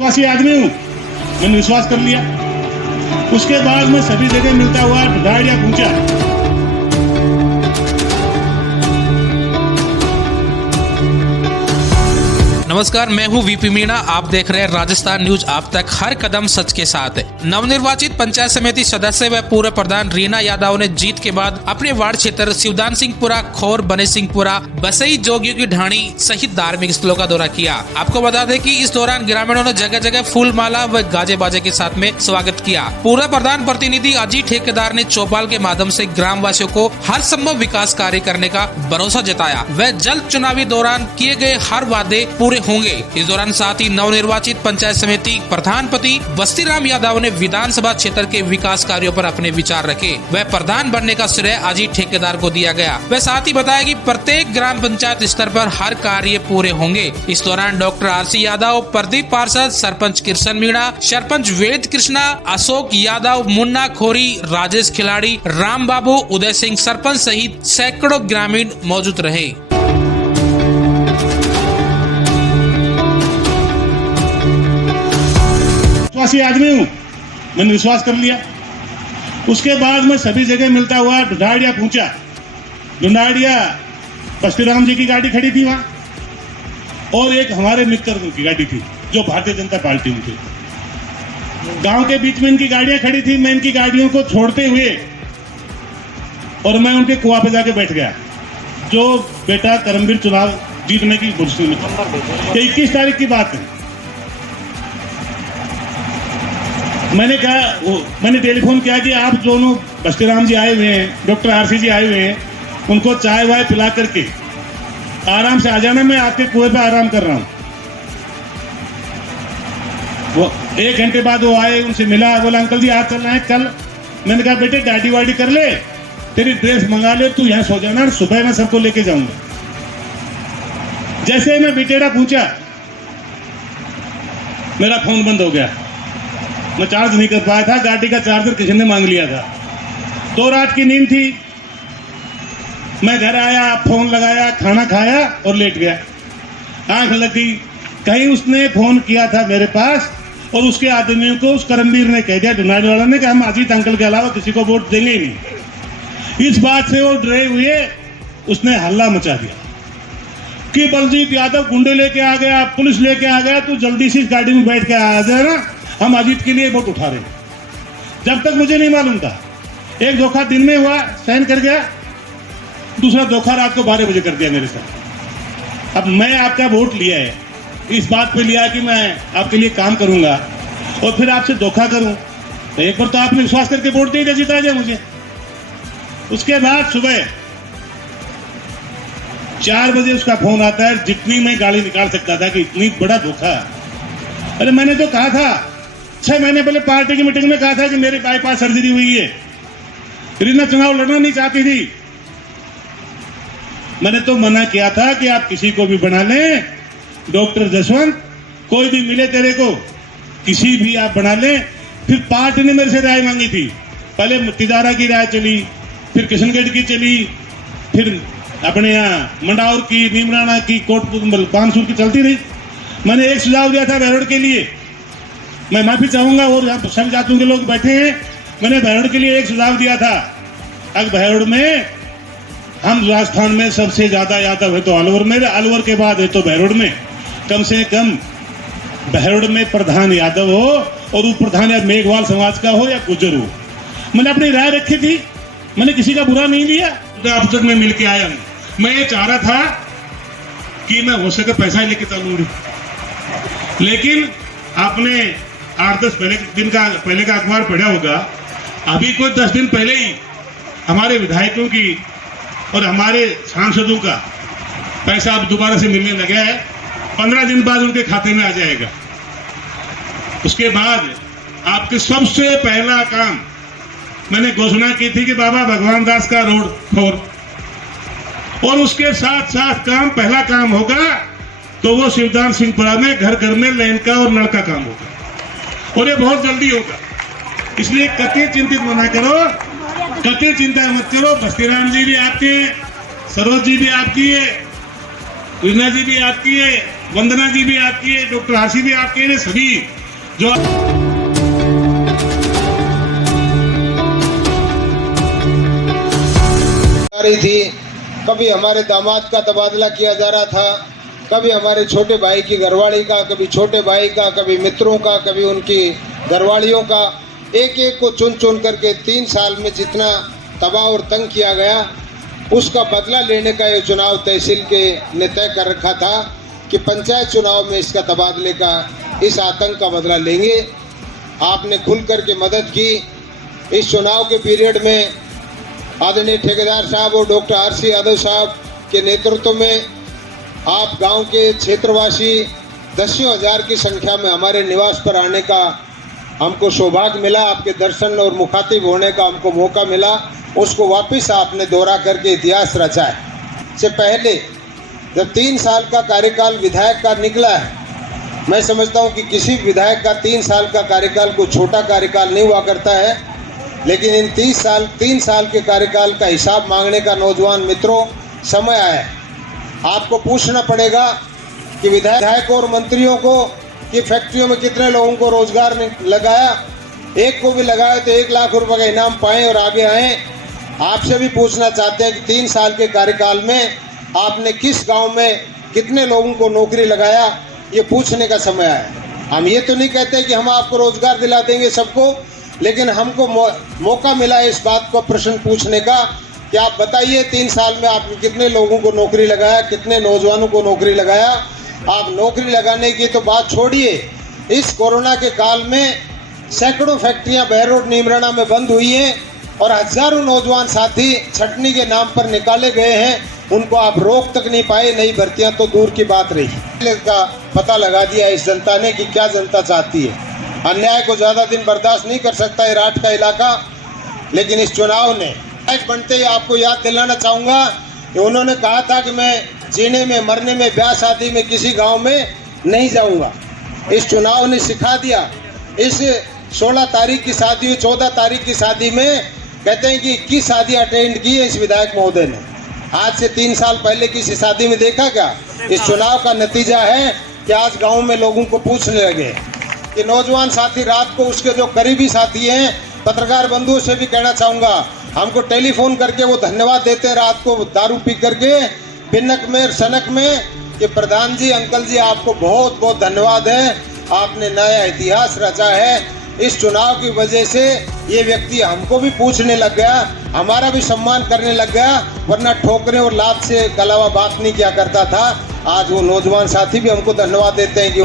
विश्वासी आदमी हूँ, मैंने विश्वास कर लिया। उसके बाद मैं सभी जगह मिलता हुआ गाड़ियाँ पहुंचा। नमस्कार, मैं हूं वीपी मीणा। आप देख रहे हैं राजस्थान न्यूज। आप तक हर कदम सच के साथ है। नवनिर्वाचित पंचायत समिति सदस्य व पूर्व प्रधान रीना यादव ने जीत के बाद अपने वार्ड क्षेत्र शिवदान सिंहपुरा, खोर, बने सिंहपुरा, बसई, जोगियों की ढाणी सहित धार्मिक स्थलों का दौरा किया। आपको बता दें कि इस दौरान ग्रामीणों ने जगह जगह फूल माला व गाजे बाजे के साथ में स्वागत किया। पूर्व प्रधान प्रतिनिधि अजीत ठेकेदार ने चौपाल के माध्यम से ग्रामवासियों को हर संभव विकास कार्य करने का भरोसा जताया। वह जल्द चुनावी दौरान किए गए हर वादे पूरे होंगे। इस दौरान साथ ही नवनिर्वाचित पंचायत समिति प्रधानपति बस्तीराम यादव ने विधानसभा क्षेत्र के विकास कार्यों पर अपने विचार रखे। वह प्रधान बनने का श्रेय अजीत ठेकेदार को दिया गया। वह साथ ही बताया कि प्रत्येक ग्राम पंचायत स्तर पर हर कार्य पूरे होंगे। इस दौरान डॉक्टर आरसी यादव, प्रदीप पार्षद, सरपंच कृष्ण मीणा, सरपंच वेद कृष्णा, अशोक यादव, मुन्ना खोरी, राजेश खिलाड़ी, राम बाबू, उदय सिंह सरपंच सहित सैकड़ों ग्रामीण मौजूद रहे। विश्वासी आदमी हूँ, मैंने विश्वास कर लिया। उसके बाद मैं सभी जगह मिलता हुआ ढुंढाड़िया पहुंचा। ढुंढाड़िया बस्तीराम जी की गाड़ी खड़ी थी वहां, और एक हमारे मित्र की गाड़ी थी जो भारतीय जनता पार्टी में थी। गांव के बीच में इनकी गाड़ियां खड़ी थी। मैं इनकी गाड़ियों को छोड़ते हुए और मैं उनके कुआं पे जाके बैठ गया, जो बेटा करमवीर चुनाव जीतने की कोशिश में था। 21 तारीख की बात है। मैंने टेलीफोन किया कि आप दोनों बस्तीराम जी आए हुए हैं, डॉक्टर आरसी जी आए हुए हैं, उनको चाय वाय पिला करके आराम से आ जाना, मैं आपके कुएं पे आराम कर रहा हूं। वो 1 घंटे बाद वो आए, उनसे मिला, बोला अंकल जी आप चलना है कल। मैंने कहा बेटे गाड़ी वाड़ी कर ले, तेरी ड्रेस मंगा ले, तू यहाँ सो जाना, सुबह मैं सबको लेके जाऊंगा। जैसे मैं बिटेड़ा पहुंचा, मेरा फोन बंद हो गया। मैं चार्ज नहीं कर पाया था। गाड़ी का चार्जर किसी ने मांग लिया था। 2 रात की नींद थी। मैं घर आया, फोन लगाया, खाना खाया और लेट गया। आंख लगी, कहीं उसने फोन किया था मेरे पास, और उसके आदमियों को उस करमवीर ने कह दिया, ढुंढाड़ी वाला ने, कि हम अजीत अंकल के अलावा किसी को वोट देंगे ही नहीं। इस बात से वो डरे हुए उसने हल्ला मचा दिया कि बलजीत यादव गुंडे लेके आ गया, पुलिस लेके आ गया, तू जल्दी से इस गाड़ी में बैठ के आ जाना, हम अजीत के लिए वोट उठा रहे हैं। जब तक मुझे नहीं मालूम था। एक धोखा दिन में हुआ, सहन कर गया। दूसरा धोखा रात को 12 बजे कर दिया मेरे साथ। अब मैं आपका वोट लिया है, इस बात पे लिया कि मैं आपके लिए काम करूंगा, और फिर आपसे धोखा करूं, तो एक बार तो आपने विश्वास करके वोट दे दिया, जिता जाए मुझे। उसके बाद सुबह 4 बजे उसका फोन आता है, जितनी मैं गाली निकाल सकता था कि इतनी बड़ा धोखा। अरे मैंने तो कहा था 6 महीने पहले पार्टी की मीटिंग में कहा था कि मेरी बाईपास सर्जरी हुई है। रीना चुनाव लड़ना नहीं चाहती थी। मैंने तो मना किया था कि आप किसी को भी बना लें, डॉक्टर जसवंत, कोई भी मिले तेरे को, किसी भी आप बना लें। फिर पार्टी ने मेरे से राय मांगी थी। पहले तिदारा की राय चली, फिर किशनगढ़ की चली, फिर अपने यहाँ मंडाउर की, नीमराना की, कोट पानसूर की चलती रही। मैंने एक सुझाव दिया था बहरोड के लिए, मैं माफी चाहूंगा, और यहाँ सभी जातियों के लोग बैठे हैं। मैंने बहरोड के लिए एक सुझाव दिया था। अब बहरोड में, हम राजस्थान में सबसे ज्यादा यादव है तो अलवर में, अलवर के बाद है तो बहरोड में। कम से कम बहरोड में प्रधान यादव हो, और वो प्रधान या मेघवाल समाज का हो या गुर्जर हो। मैंने अपनी राय रखी थी, मैंने किसी का बुरा नहीं लिया। अब तक मैं मिल के आया हूं। मैं ये चाह रहा था कि मैं हो सके पैसा ही लेके चलूंगी, लेकिन आपने 8-10 दिन का पहले का अखबार पढ़ा होगा। अभी कोई 10 दिन पहले ही हमारे विधायकों की और हमारे सांसदों का पैसा अब दोबारा से मिलने लगा है। 15 दिन बाद उनके खाते में आ जाएगा। उसके बाद आपके सबसे पहला काम मैंने घोषणा की थी कि बाबा भगवान दास का रोड फोर, और उसके साथ साथ पहला काम होगा तो वो शिवदान सिंहपुरा में घर घर में लाइन का और नल का काम होगा, और ये बहुत जल्दी होगा। इसलिए कतई चिंतित मत करो, कतई चिंता मत करो। बस्तीराम जी भी आपके, सरोज जी भी आपकी है, रीना जी भी आपकी है, वंदना जी भी आपकी है, डॉक्टर आशी भी आपके हैं, सभी जो रही थी। कभी हमारे दामाद का तबादला किया जा रहा था, कभी हमारे छोटे भाई की घरवाली का, कभी छोटे भाई का, कभी मित्रों का, कभी उनकी घरवालियों का, एक एक को चुन चुन करके 3 साल में जितना तबाह और तंग किया गया उसका बदला लेने का ये चुनाव तहसील के ने तय कर रखा था कि पंचायत चुनाव में इसका तबादले का, इस आतंक का बदला लेंगे। आपने खुल करके मदद की। इस चुनाव के पीरियड में आदरणीय ठेकेदार साहब और डॉक्टर आरसी यादव साहब के नेतृत्व में आप गांव के क्षेत्रवासी दसियों हजार की संख्या में हमारे निवास पर आने का हमको सौभाग्य मिला, आपके दर्शन और मुखातिब होने का हमको मौका मिला। उसको वापस आपने दोहरा करके इतिहास रचा है। से पहले जब 3 साल का कार्यकाल विधायक का निकला है, मैं समझता हूँ कि किसी विधायक का 3 साल का कार्यकाल कोई छोटा कार्यकाल नहीं हुआ करता है, लेकिन इन 3 साल के कार्यकाल का हिसाब मांगने का नौजवान मित्रों समय आया है। आपको पूछना पड़ेगा कि विधायक और मंत्रियों को कि फैक्ट्रियों में कितने लोगों को रोजगार लगाया, एक को भी लगाया तो 1 लाख रुपए का इनाम पाएं और आगे आएं। आपसे भी पूछना चाहते हैं कि 3 साल के कार्यकाल में आपने किस गांव में कितने लोगों को नौकरी लगाया, ये पूछने का समय आया। हम ये तो नहीं कहते कि हम आपको रोजगार दिला देंगे सबको, लेकिन हमको मौका मिला इस बात को प्रश्न पूछने का कि आप बताइए 3 साल में आपने कितने लोगों को नौकरी लगाया, कितने नौजवानों को नौकरी लगाया। आप नौकरी लगाने की तो बात छोड़िए, इस कोरोना के काल में सैकड़ों फैक्ट्रियां बहरोड नीमराना में बंद हुई हैं और हजारों नौजवान साथी छटनी के नाम पर निकाले गए हैं, उनको आप रोक तक नहीं पाए। नई भर्तियां तो दूर की बात रही। का पता लगा दिया इस जनता ने कि क्या जनता चाहती है। अन्याय को ज़्यादा दिन बर्दाश्त नहीं कर सकता है राठ का इलाका, लेकिन इस चुनाव ने बनते ही आपको याद दिलाना चाहूँगा कि उन्होंने कहा था कि मैं जीने में, मरने में, ब्याह शादी में किसी गांव में नहीं जाऊंगा। इस चुनाव ने सिखा दिया। इस 16 तारीख की शादी हुई, 14 तारीख की शादी में कहते हैं कि 21 शादी अटेंड की है इस विधायक महोदय ने। आज से 3 साल पहले किसी शादी में देखा क्या? इस चुनाव का नतीजा है कि आज गाँव में लोगों को पूछने लगे कि नौजवान साथी, रात को उसके जो करीबी साथी हैं, पत्रकार बंधुओं से भी कहना चाहूँगा, हमको टेलीफोन करके वो धन्यवाद देते हैं रात को दारू पी करके बिनक में सनक में कि प्रधान जी, अंकल जी, आपको बहुत बहुत धन्यवाद है, आपने नया इतिहास रचा है। इस चुनाव की वजह से ये व्यक्ति हमको भी पूछने लग गया, हमारा भी सम्मान करने लग गया, वरना ठोकरे और लात से अलावा बात नहीं किया करता था। आज वो नौजवान साथी भी हमको धन्यवाद देते हैं कि